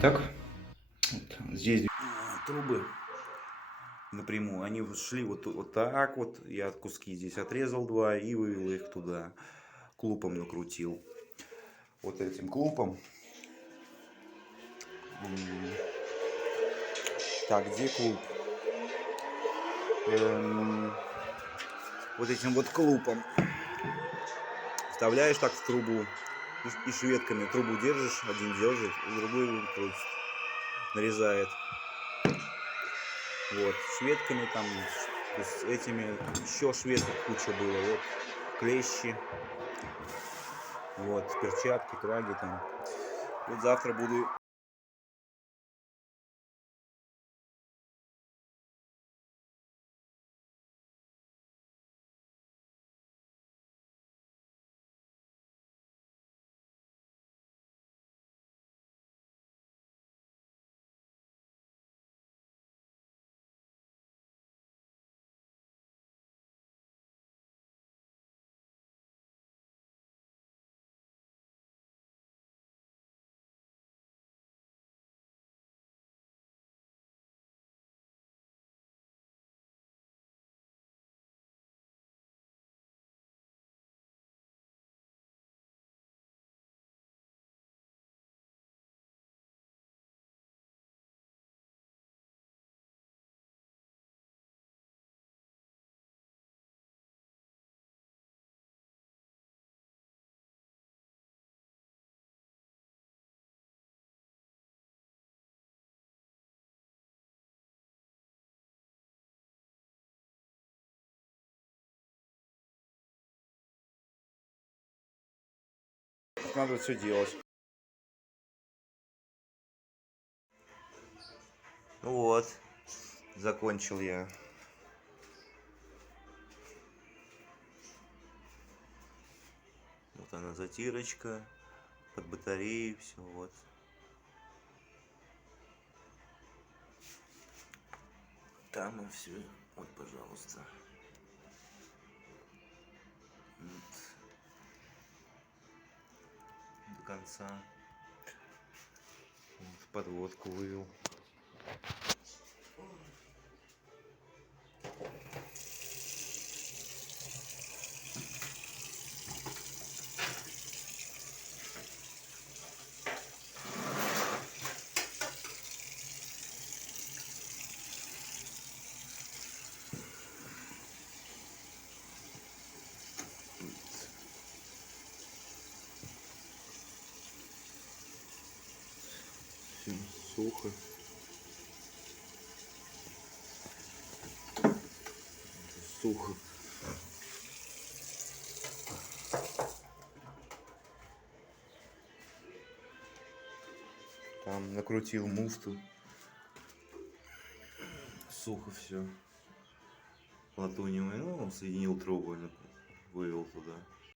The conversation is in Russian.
Так, вот здесь трубы напрямую, они шли вот так вот, я куски здесь отрезал два и вывел их туда, клупом накрутил. Вот этим клупом. Так, где клуп? Вот этим вот клупом вставляешь так в трубу и шведками трубу держишь, один держит, другой крутит, нарезает. Вот, шведками там, с этими, еще шведок куча было, вот, клещи, вот, перчатки, краги там. Вот завтра буду... Надо все делать. Ну вот, закончил я. Вот она затирочка, под батареей, все вот. Там и все. Вот, пожалуйста. Вот. До конца. Вот, подводку вывел. Все сухо. Сухо. Там накрутил муфту. Сухо все. Латуневый, ну, соединил трубу, вывел туда.